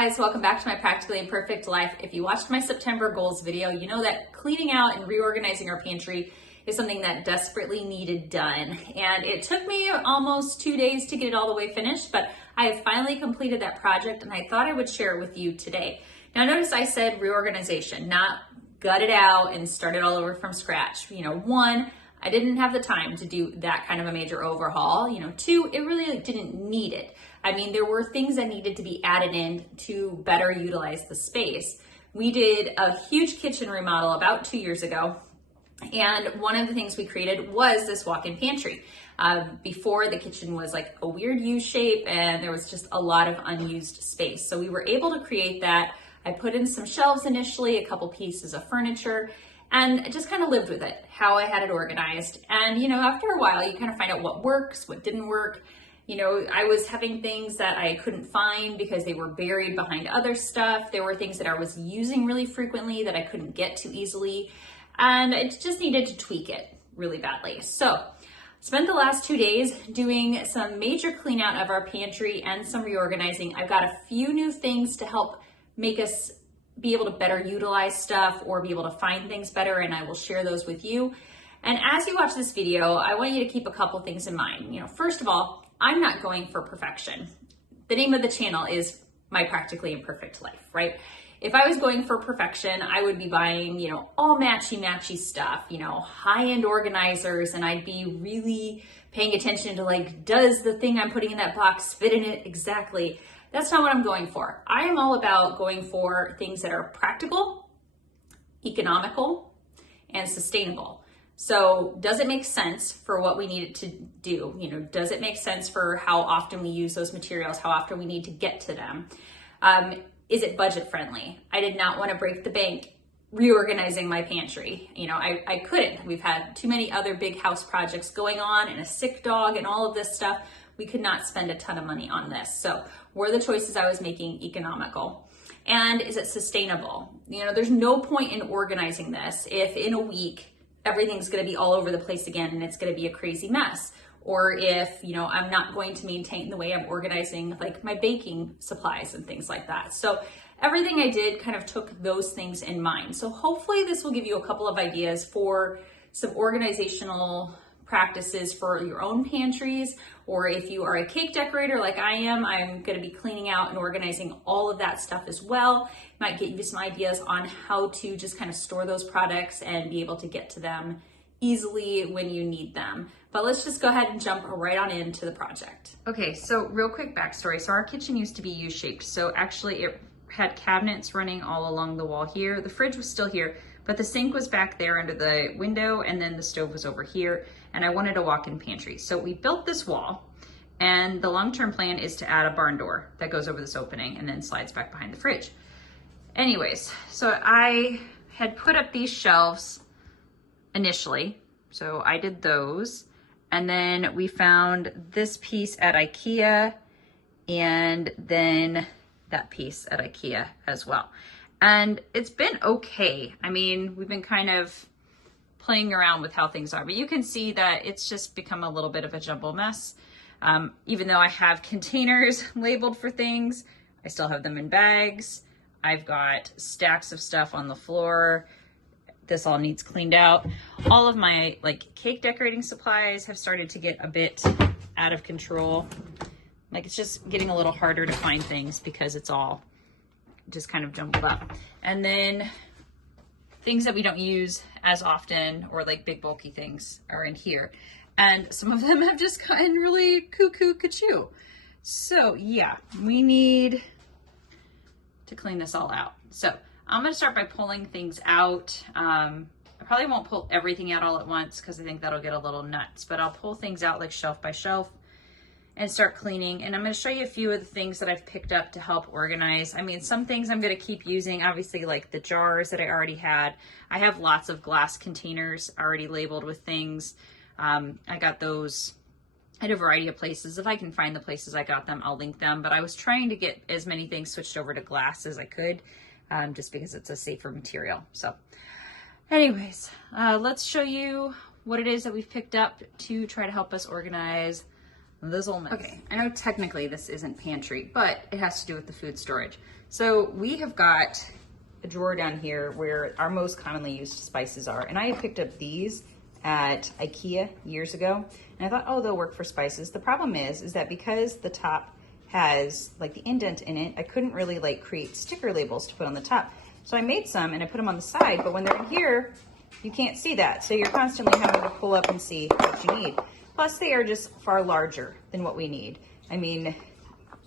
guys, welcome back to My Practically Imperfect Life. If you watched my September goals video, you know that cleaning out and reorganizing our pantry is something that desperately needed done. And it took me almost 2 days to get it all the way finished, but I have finally completed that project and I thought I would share it with you today. Now notice I said reorganization, not gut it out and start it all over from scratch. One, I didn't have the time to do that kind of a major overhaul. Two, it really didn't need it. I mean, there were things that needed to be added in to better utilize the space. We did a huge kitchen remodel about 2 years ago, and one of the things we created was this walk-in pantry. Before, the kitchen was like a weird U shape and there was just a lot of unused space. So we were able to create that. I put in some shelves initially, a couple pieces of furniture, and I just kind of lived with it, how I had it organized. And after a while, you kind of find out what works, what didn't work. I was having things that I couldn't find because they were buried behind other stuff. There were things that I was using really frequently that I couldn't get to easily. And I just needed to tweak it really badly. So spent the last 2 days doing some major clean out of our pantry and some reorganizing. I've got a few new things to help make us be able to better utilize stuff or be able to find things better, and I will share those with you. And as you watch this video, I want you to keep a couple things in mind. First of all, I'm not going for perfection. The name of the channel is My Practically Imperfect Life, right? If I was going for perfection, I would be buying, all matchy stuff, high-end organizers, and I'd be really paying attention to does the thing I'm putting in that box fit in it exactly? That's not what I'm going for. I am all about going for things that are practical, economical, and sustainable. So does it make sense for what we need it to do? Does it make sense for how often we use those materials, how often we need to get to them? Is it budget friendly? I did not want to break the bank reorganizing my pantry. I couldn't. We've had too many other big house projects going on and a sick dog and all of this stuff. We could not spend a ton of money on this. So were the choices I was making economical? And is it sustainable? There's no point in organizing this if in a week everything's going to be all over the place again and it's going to be a crazy mess. Or if, I'm not going to maintain the way I'm organizing my baking supplies and things like that. So everything I did kind of took those things in mind. So hopefully this will give you a couple of ideas for some organizational practices for your own pantries, or if you are a cake decorator like I am, I'm going to be cleaning out and organizing all of that stuff as well. Might get you some ideas on how to just kind of store those products and be able to get to them easily when you need them. But let's just go ahead and jump right on into the project. Okay, so real quick backstory. So our kitchen used to be U-shaped. So actually it had cabinets running all along the wall here. The fridge was still here, but the sink was back there under the window, and then the stove was over here, and I wanted a walk-in pantry. So we built this wall, and the long-term plan is to add a barn door that goes over this opening and then slides back behind the fridge. Anyways, so I had put up these shelves initially, so I did those, and then we found this piece at IKEA, and then that piece at IKEA as well. And it's been okay. I mean, we've been kind of playing around with how things are, but you can see that it's just become a little bit of a jumble mess. Even though I have containers labeled for things, I still have them in bags. I've got stacks of stuff on the floor. This all needs cleaned out. All of my cake decorating supplies have started to get a bit out of control. It's just getting a little harder to find things because it's all just kind of jumbled up. And then things that we don't use as often, or big bulky things, are in here. And some of them have just gotten really cuckoo. So yeah, we need to clean this all out. So I'm gonna start by pulling things out. I probably won't pull everything out all at once because I think that'll get a little nuts, but I'll pull things out shelf by shelf and start cleaning. And I'm going to show you a few of the things that I've picked up to help organize. I mean, some things I'm going to keep using, obviously, the jars that I already had. I have lots of glass containers already labeled with things. I got those at a variety of places. If I can find the places I got them, I'll link them. But I was trying to get as many things switched over to glass as I could, just because it's a safer material. So anyways, let's show you what it is that we've picked up to try to help us organize this will miss. Okay, I know technically this isn't pantry, but it has to do with the food storage. So we have got a drawer down here where our most commonly used spices are. And I had picked up these at IKEA years ago. And I thought, oh, they'll work for spices. The problem is that because the top has like the indent in it, I couldn't really like create sticker labels to put on the top. So I made some and I put them on the side, but when they're in here, you can't see that. So you're constantly having to pull up and see what you need. Plus they are just far larger than what we need. I mean,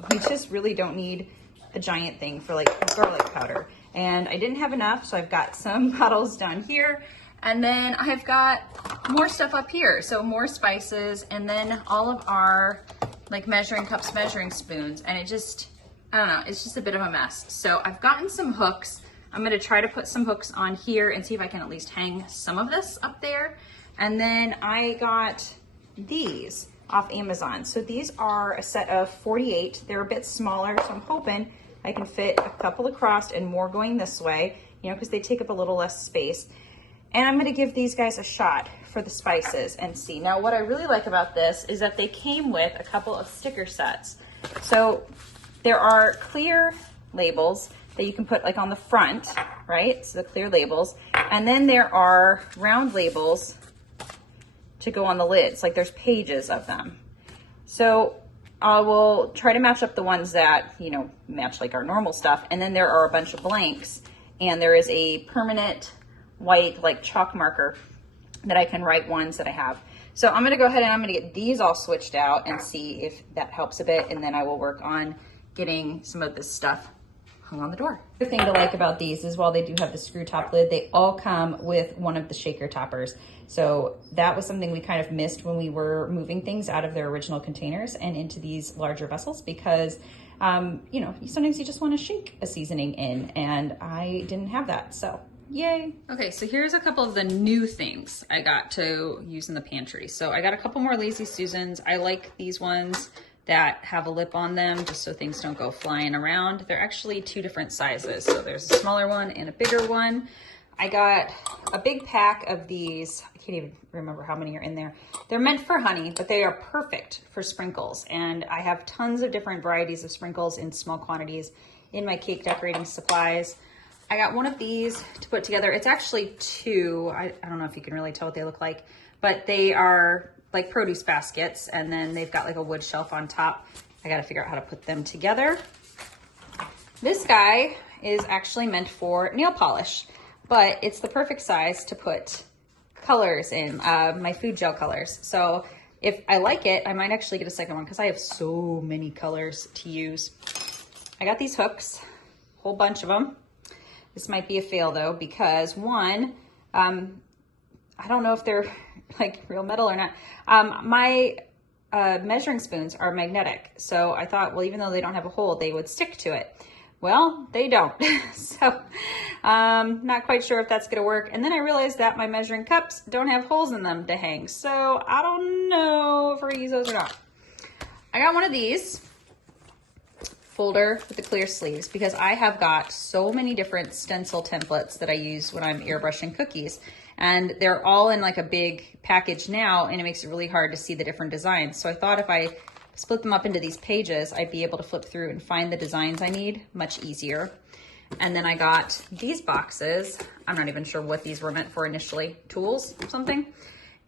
we just really don't need a giant thing for like garlic powder. And I didn't have enough, so I've got some bottles down here. And then I've got more stuff up here. So more spices, and then all of our like measuring cups, measuring spoons. And it just, I don't know, it's just a bit of a mess. So I've gotten some hooks. I'm gonna try to put some hooks on here and see if I can at least hang some of this up there. And then I got these off Amazon. So these are a set of 48. They're a bit smaller, so I'm hoping I can fit a couple across and more going this way, you know, because they take up a little less space. And I'm gonna give these guys a shot for the spices and see. Now, what I really like about this is that they came with a couple of sticker sets. So there are clear labels that you can put like on the front, right? So the clear labels. And then there are round labels to go on the lids, like there's pages of them. So I will try to match up the ones that, you know, match like our normal stuff. And then there are a bunch of blanks, and there is a permanent white like chalk marker that I can write ones that I have. So I'm gonna go ahead and I'm gonna get these all switched out and see if that helps a bit. And then I will work on getting some of this stuff hung on the door. The thing to like about these is while they do have the screw top lid, they all come with one of the shaker toppers. So that was something we kind of missed when we were moving things out of their original containers and into these larger vessels because, you know, sometimes you just want to shake a seasoning in, and I didn't have that, so yay. Okay, so here's a couple of the new things I got to use in the pantry. So I got a couple more Lazy Susans. I like these ones that have a lip on them just so things don't go flying around. They're actually two different sizes. So there's a smaller one and a bigger one. I got a big pack of these. I can't even remember how many are in there. They're meant for honey, but they are perfect for sprinkles. And I have tons of different varieties of sprinkles in small quantities in my cake decorating supplies. I got one of these to put together. It's actually two. I don't know if you can really tell what they look like, but they are like produce baskets, and then they've got like a wood shelf on top. I gotta figure out how to put them together. This guy is actually meant for nail polish, but it's the perfect size to put colors in, my food gel colors. So if I like it, I might actually get a second one because I have so many colors to use. I got these hooks, a whole bunch of them. This might be a fail though, because one, I don't know if they're like real metal or not. My measuring spoons are magnetic. So I thought, well, even though they don't have a hole, they would stick to it. Well, they don't. So not quite sure if that's gonna work. And then I realized that my measuring cups don't have holes in them to hang. So I don't know if we're gonna use those or not. I got one of these folder with the clear sleeves because I have got so many different stencil templates that I use when I'm airbrushing cookies. And they're all in like a big package now, and it makes it really hard to see the different designs. So I thought if I split them up into these pages, I'd be able to flip through and find the designs I need much easier. And then I got these boxes. I'm not even sure what these were meant for initially, tools or something.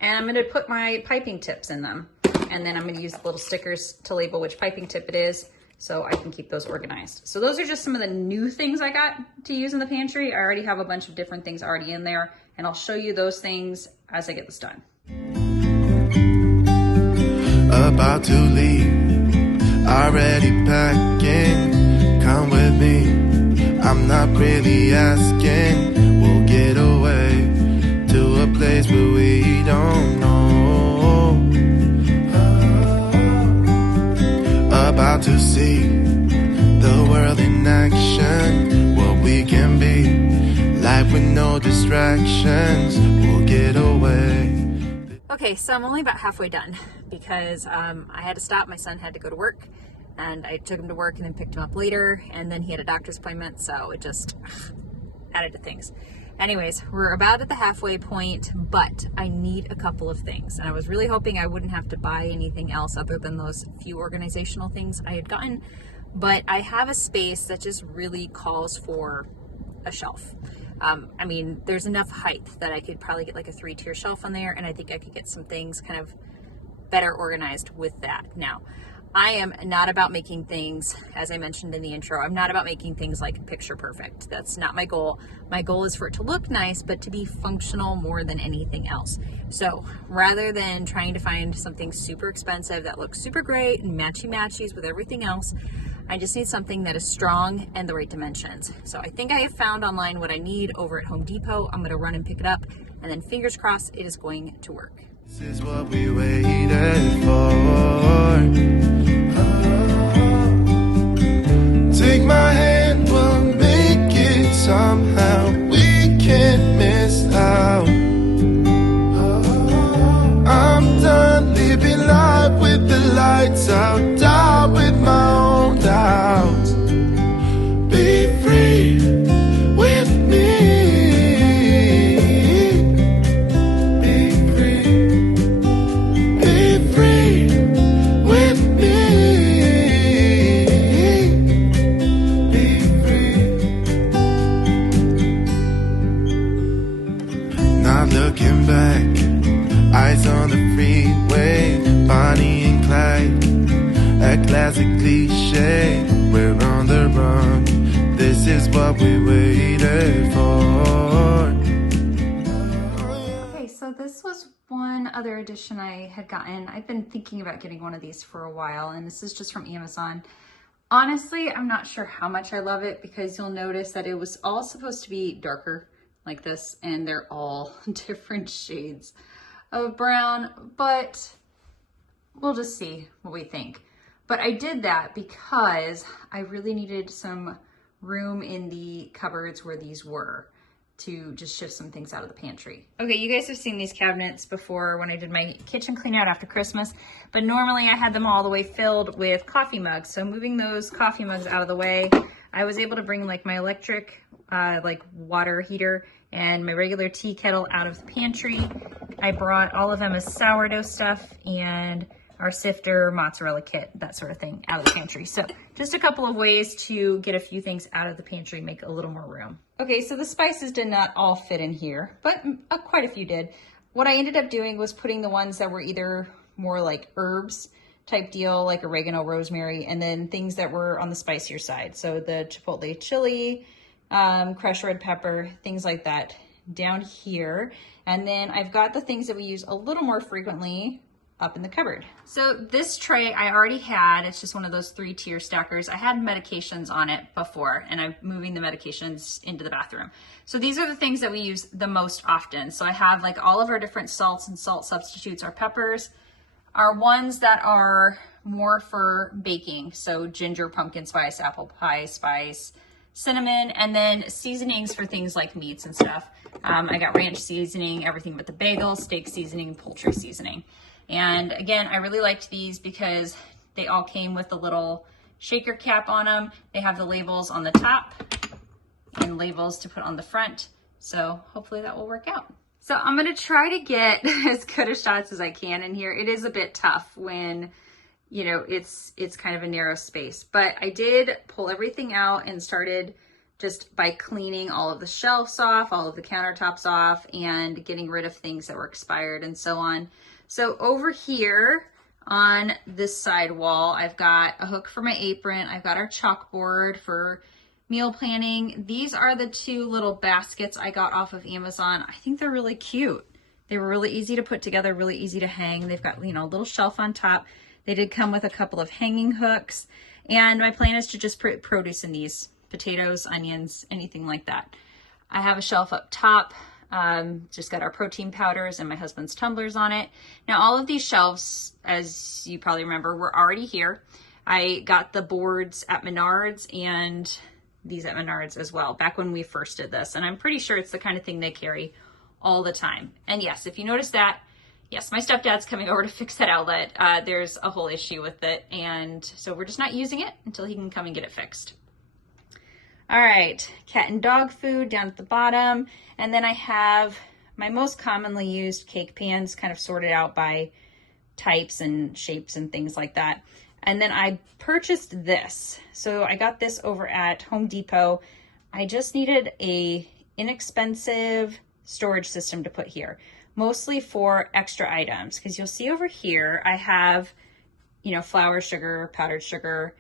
And I'm gonna put my piping tips in them. And then I'm gonna use the little stickers to label which piping tip it is so I can keep those organized. So those are just some of the new things I got to use in the pantry. I already have a bunch of different things already in there, and I'll show you those things as I get this done. About to leave, already packing, come with me, I'm not really asking, we'll get away to a place where we don't know. About to see the world in action, what we can be, life with no distractions, we'll get away. Okay, so I'm only about halfway done because I had to stop. My son had to go to work, and I took him to work and then picked him up later, and then he had a doctor's appointment, so it just added to things. Anyways, we're about at the halfway point, but I need a couple of things. And I was really hoping I wouldn't have to buy anything else other than those few organizational things I had gotten. But I have a space that just really calls for a shelf. I mean, there's enough height that I could probably get like a 3-tier shelf on there, and I think I could get some things kind of better organized with that. Now, I am not about making things, as I mentioned in the intro, I'm not about making things like picture perfect. That's not my goal. My goal is for it to look nice, but to be functional more than anything else. So rather than trying to find something super expensive that looks super great and matchy-matchies with everything else, I just need something that is strong and the right dimensions. So I think I have found online what I need over at Home Depot. I'm gonna run and pick it up, and then fingers crossed it is going to work. This is what we waited for. Take my hand, we'll make it somehow. We can't miss out. I'm done living life with the lights out, die with my own doubts. Be free with me. Be free. Be free with me. Be free. Not looking back. Eyes on the freeway, Bonnie and Clyde, a classic cliche. We're on the run. This is what we waited for. Okay, so this was one other edition I had gotten. I've been thinking about getting one of these for a while, and this is just from Amazon. Honestly, I'm not sure how much I love it, because you'll notice that it was all supposed to be darker like this, and they're all different shades of brown, but we'll just see what we think. But I did that because I really needed some room in the cupboards where these were to just shift some things out of the pantry. Okay, you guys have seen these cabinets before when I did my kitchen clean out after Christmas, but normally I had them all the way filled with coffee mugs. So moving those coffee mugs out of the way, I was able to bring like my electric like water heater and my regular tea kettle out of the pantry. I brought all of Emma's sourdough stuff and our sifter, mozzarella kit, that sort of thing out of the pantry. So just a couple of ways to get a few things out of the pantry, make a little more room. Okay, so the spices did not all fit in here, but quite a few did. What I ended up doing was putting the ones that were either more like herbs type deal, like oregano, rosemary, and then things that were on the spicier side. So the chipotle chili, crushed red pepper, things like that down here. And then I've got the things that we use a little more frequently up in the cupboard. So this tray I already had, it's just one of those 3-tier stackers. I had medications on it before, and I'm moving the medications into the bathroom. So these are the things that we use the most often. So I have like all of our different salts and salt substitutes. Our peppers are ones that are more for baking. So ginger, pumpkin spice, apple pie spice, cinnamon, and then seasonings for things like meats and stuff. I got ranch seasoning, everything but the bagel, steak seasoning, poultry seasoning. And again, I really liked these because they all came with a little shaker cap on them. They have the labels on the top and labels to put on the front. So hopefully that will work out. So I'm gonna try to get as good a shots as I can in here. It is a bit tough when, you know, it's kind of a narrow space, but I did pull everything out and started just by cleaning all of the shelves off, all of the countertops off, and getting rid of things that were expired and so on. So over here on this side wall, I've got a hook for my apron. I've got our chalkboard for meal planning. These are the 2 little baskets I got off of Amazon. I think they're really cute. They were really easy to put together, really easy to hang. They've got, you know, a little shelf on top. They did come with a couple of hanging hooks. And my plan is to just put produce in these, potatoes, onions, anything like that. I have a shelf up top. Just got our protein powders and my husband's tumblers on it. Now, all of these shelves, as you probably remember, were already here. I got the boards at Menards and these at Menards as well, back when we first did this. And I'm pretty sure it's the kind of thing they carry all the time. And yes, if you notice that, yes, my stepdad's coming over to fix that outlet. There's a whole issue with it. And so we're just not using it until he can come and get it fixed. All right, cat and dog food down at the bottom. And then I have my most commonly used cake pans kind of sorted out by types and shapes and things like that. And then I purchased this. So I got this over at Home Depot. I just needed a inexpensive storage system to put here, mostly for extra items. Because you'll see over here, I have, flour, sugar, powdered sugar.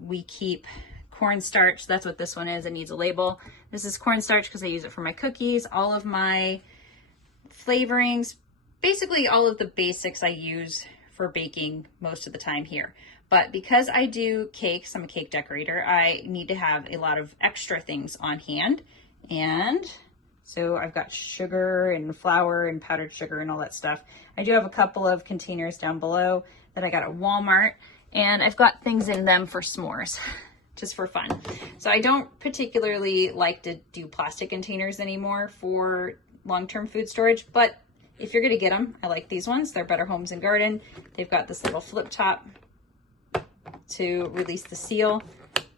We keep cornstarch. That's what this one is. It needs a label. This is cornstarch because I use it for my cookies. All of my flavorings, basically all of the basics I use for baking most of the time here. But because I do cakes, I'm a cake decorator, I need to have a lot of extra things on hand. And so I've got sugar and flour and powdered sugar and all that stuff. I do have a couple of containers down below that I got at Walmart, and I've got things in them for s'mores, just for fun. So I don't particularly like to do plastic containers anymore for long-term food storage, but if you're gonna get them, I like these ones. They're Better Homes and Garden. They've got this little flip top to release the seal.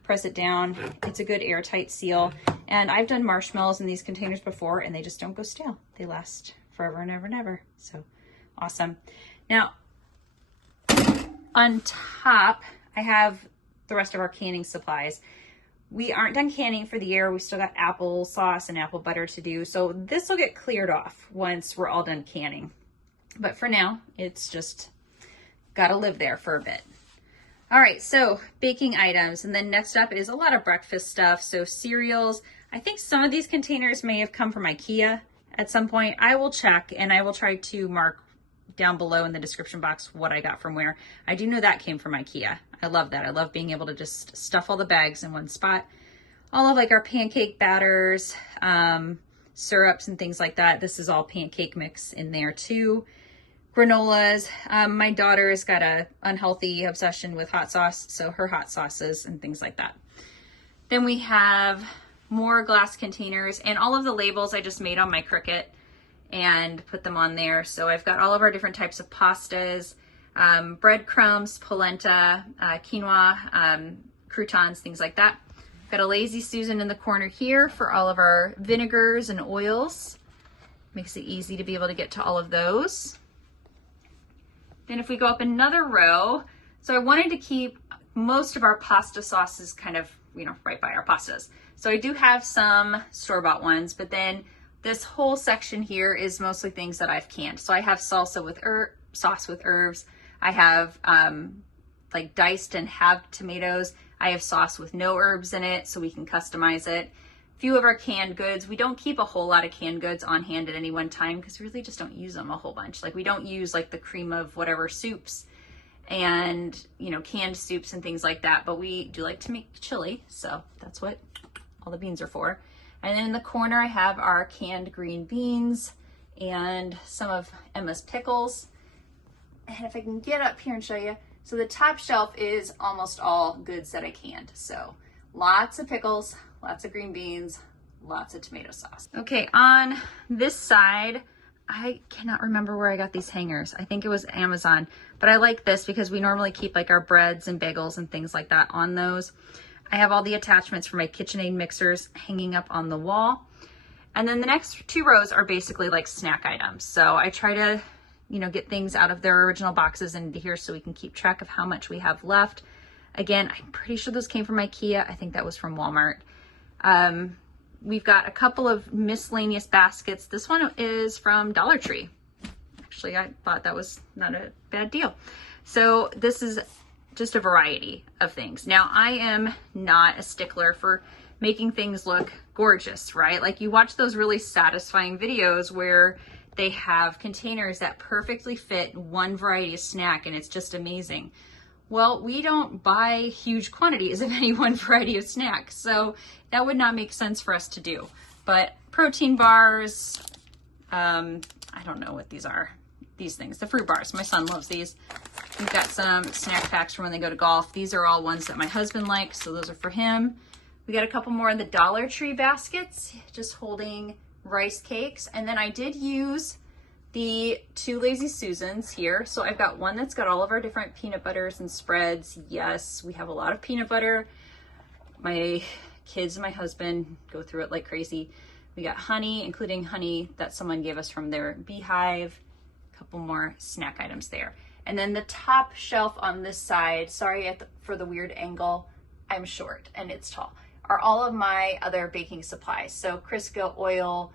Press it down. It's a good airtight seal. And I've done marshmallows in these containers before, and they just don't go stale. They last forever and ever and ever. So awesome. Now, on top, I have the rest of our canning supplies. We aren't done canning for the year. We still got apple sauce and apple butter to do. So this will get cleared off once we're all done canning. But for now, it's just got to live there for a bit. All right, so baking items. And then next up is a lot of breakfast stuff. So cereals. I think some of these containers may have come from IKEA at some point. I will check, and I will try to mark down below in the description box what I got from where. I do know that came from IKEA. I love that. I love being able to just stuff all the bags in one spot. All of like our pancake batters, syrups and things like that. This is all pancake mix in there too. Granolas. My daughter has got a unhealthy obsession with hot sauce, so her hot sauces and things like that. Then we have more glass containers, and all of the labels I just made on my Cricut and put them on there. So I've got all of our different types of pastas, breadcrumbs, polenta, quinoa, croutons, things like that. Got a Lazy Susan in the corner here for all of our vinegars and oils. Makes it easy to be able to get to all of those. Then if we go up another row, so I wanted to keep most of our pasta sauces kind of, right by our pastas. So I do have some store-bought ones, but then this whole section here is mostly things that I've canned. So I have salsa with sauce with herbs. I have like diced and halved tomatoes. I have sauce with no herbs in it, so we can customize it. A few of our canned goods. We don't keep a whole lot of canned goods on hand at any one time because we really just don't use them a whole bunch. Like we don't use like the cream of whatever soups and, canned soups and things like that, but we do like to make chili. So that's what all the beans are for. And then in the corner, I have our canned green beans and some of Emma's pickles. And if I can get up here and show you, so the top shelf is almost all goods that I canned. So lots of pickles, lots of green beans, lots of tomato sauce. Okay, on this side, I cannot remember where I got these hangers. I think it was Amazon, but I like this because we normally keep like our breads and bagels and things like that on those. I have all the attachments for my KitchenAid mixers hanging up on the wall. And then the next two rows are basically like snack items. So I try to, get things out of their original boxes into here so we can keep track of how much we have left. Again, I'm pretty sure those came from IKEA. I think that was from Walmart. We've got a couple of miscellaneous baskets. This one is from Dollar Tree. Actually, I thought that was not a bad deal. So this is just a variety of things. Now, I am not a stickler for making things look gorgeous, right? Like you watch those really satisfying videos where they have containers that perfectly fit one variety of snack and it's just amazing. Well, we don't buy huge quantities of any one variety of snack, so that would not make sense for us to do. But protein bars, I don't know what these are. These things, the fruit bars. My son loves these. We've got some snack packs for when they go to golf. These are all ones that my husband likes, so those are for him. We got a couple more in the Dollar Tree baskets, just holding rice cakes. And then I did use the two Lazy Susans here. So I've got one that's got all of our different peanut butters and spreads. Yes, we have a lot of peanut butter. My kids and my husband go through it like crazy. We got honey, including honey that someone gave us from their beehive, a couple more snack items there. And then the top shelf on this side, sorry for the weird angle, I'm short and it's tall, are all of my other baking supplies. So Crisco oil,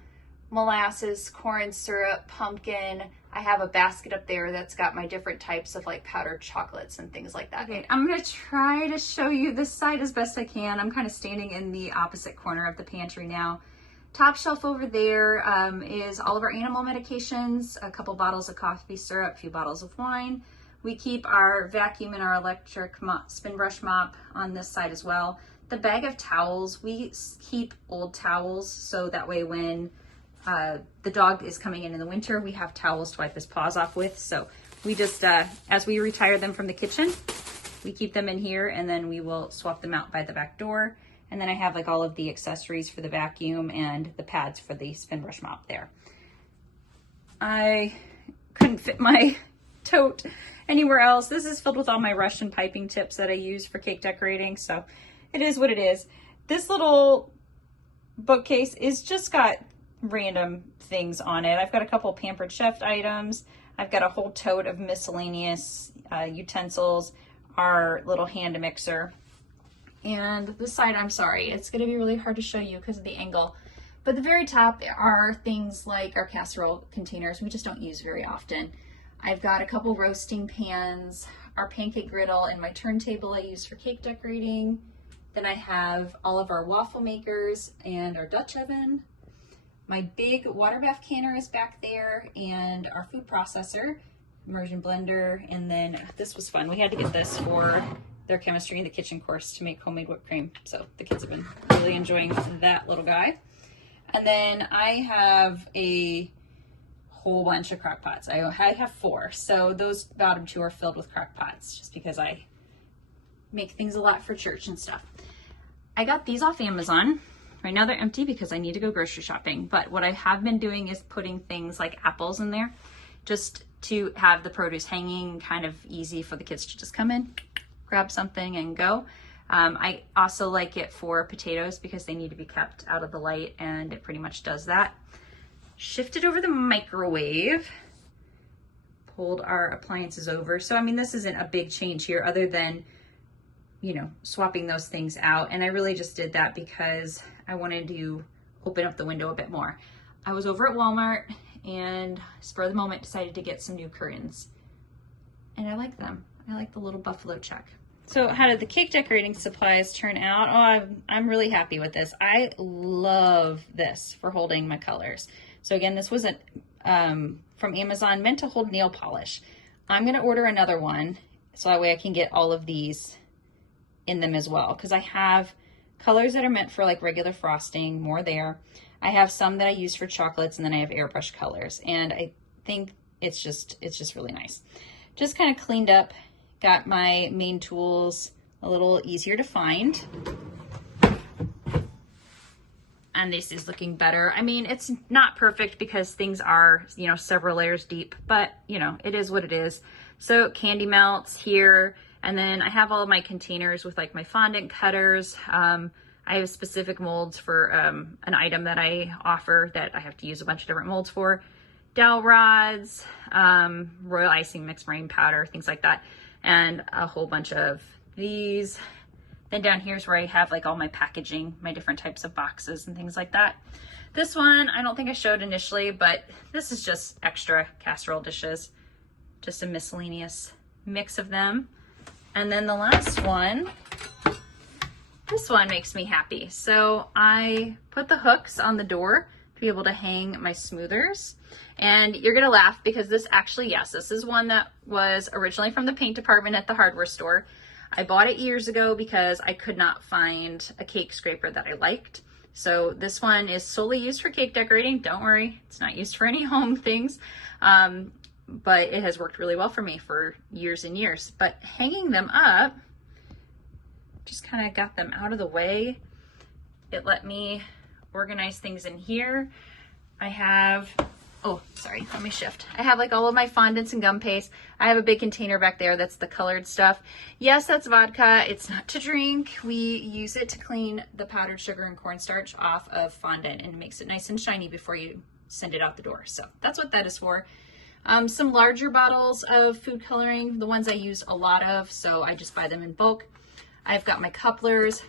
molasses, corn syrup, pumpkin. I have a basket up there that's got my different types of like powdered chocolates and things like that. Okay, I'm gonna try to show you this side as best I can. I'm kind of standing in the opposite corner of the pantry now. Top shelf over there is all of our animal medications, a couple bottles of coffee syrup, a few bottles of wine. We keep our vacuum and our electric spin brush mop on this side as well. The bag of towels, we keep old towels so that way when the dog is coming in the winter, we have towels to wipe his paws off with. So we just, as we retire them from the kitchen, we keep them in here and then we will swap them out by the back door. And then I have like all of the accessories for the vacuum and the pads for the spin brush mop there. I couldn't fit my tote anywhere else. This is filled with all my Russian piping tips that I use for cake decorating. So it is what it is. This little bookcase is just got random things on it. I've got a couple Pampered Chef items. I've got a whole tote of miscellaneous utensils, our little hand mixer. And this side, I'm sorry, it's gonna be really hard to show you because of the angle. But the very top are things like our casserole containers. We just don't use very often. I've got a couple roasting pans, our pancake griddle, and my turntable I use for cake decorating. Then I have all of our waffle makers and our Dutch oven. My big water bath canner is back there, and our food processor, immersion blender. And then this was fun. We had to get this for their chemistry in the kitchen course to make homemade whipped cream. So the kids have been really enjoying that little guy. And then I have a whole bunch of crock pots. I have 4. So those bottom 2 are filled with crock pots just because I make things a lot for church and stuff. I got these off Amazon. Right now they're empty because I need to go grocery shopping. But what I have been doing is putting things like apples in there just to have the produce hanging kind of easy for the kids to just come in, grab something and go. I also like it for potatoes because they need to be kept out of the light, and it pretty much does that. Shifted over the microwave, pulled our appliances over. So, I mean, this isn't a big change here other than, you know, swapping those things out. And I really just did that because I wanted to open up the window a bit more. I was over at Walmart and spur of the moment decided to get some new curtains. And I like them. I like the little buffalo check. So how did the cake decorating supplies turn out? Oh, I'm really happy with this. I love this for holding my colors. So again, this was from Amazon, meant to hold nail polish. I'm gonna order another one so that way I can get all of these in them as well, because I have colors that are meant for like regular frosting, more there. I have some that I use for chocolates, and then I have airbrush colors, and I think it's just really nice. Just kind of cleaned up, got my main tools a little easier to find. And this is looking better. I mean, it's not perfect because things are, you know, several layers deep, but you know, it is what it is. So candy melts here. And then I have all of my containers with like my fondant cutters. I have specific molds for an item that I offer that I have to use a bunch of different molds for. Dowel rods, royal icing mixed meringue powder, things like that. And a whole bunch of these. Then down here's where I have like all my packaging, my different types of boxes and things like that. This one, I don't think I showed initially, but this is just extra casserole dishes. Just a miscellaneous mix of them. And then the last one, this one makes me happy. So I put the hooks on the door to be able to hang my smoothers. And you're gonna laugh because this actually, yes, this is one that was originally from the paint department at the hardware store. I bought it years ago because I could not find a cake scraper that I liked. So this one is solely used for cake decorating. Don't worry, it's not used for any home things. But it has worked really well for me for years and years. But hanging them up, just kind of got them out of the way. It let me organize things in here. I have oh, sorry, let me shift. I have like all of my fondants and gum paste. I have a big container back there. That's the colored stuff. Yes, that's vodka. It's not to drink. We use it to clean the powdered sugar and cornstarch off of fondant, and it makes it nice and shiny before you send it out the door. So that's what that is for. Some larger bottles of food coloring, the ones I use a lot of, so I just buy them in bulk. I've got my couplers.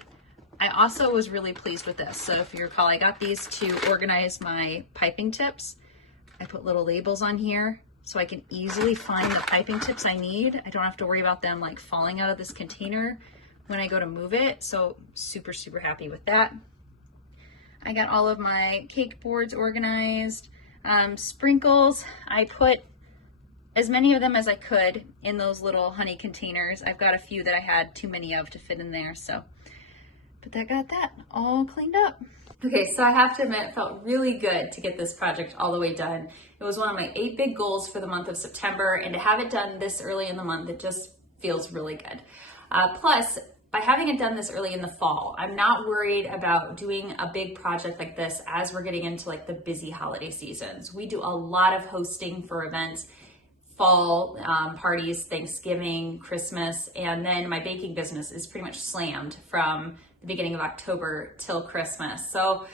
I also was really pleased with this. So if you recall, I got these to organize my piping tips. I put little labels on here so I can easily find the piping tips I need. I don't have to worry about them like falling out of this container when I go to move it. So super, super happy with that. I got all of my cake boards organized. Sprinkles, I put as many of them as I could in those little honey containers. I've got a few that I had too many of to fit in there, so. But I got that all cleaned up. Okay, so I have to admit, it felt really good to get this project all the way done. It was one of my 8 big goals for the month of September, and to have it done this early in the month, it just feels really good. Plus, by having it done this early in the fall, I'm not worried about doing a big project like this as we're getting into like the busy holiday seasons. We do a lot of hosting for events, fall parties, Thanksgiving, Christmas, and then my baking business is pretty much slammed from the beginning of October till Christmas. So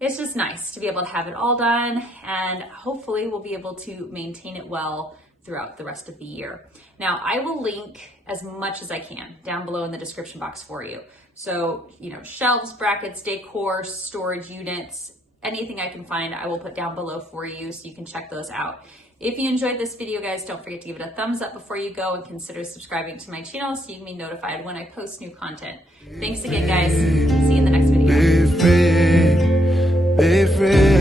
it's just nice to be able to have it all done, and hopefully we'll be able to maintain it well throughout the rest of the year. Now, I will link as much as I can down below in the description box for you. So, shelves, brackets, decor, storage units, anything I can find, I will put down below for you so you can check those out. If you enjoyed this video, guys, don't forget to give it a thumbs up before you go, and consider subscribing to my channel so you can be notified when I post new content. Thanks again, guys. See you in the next video. Be free, be free.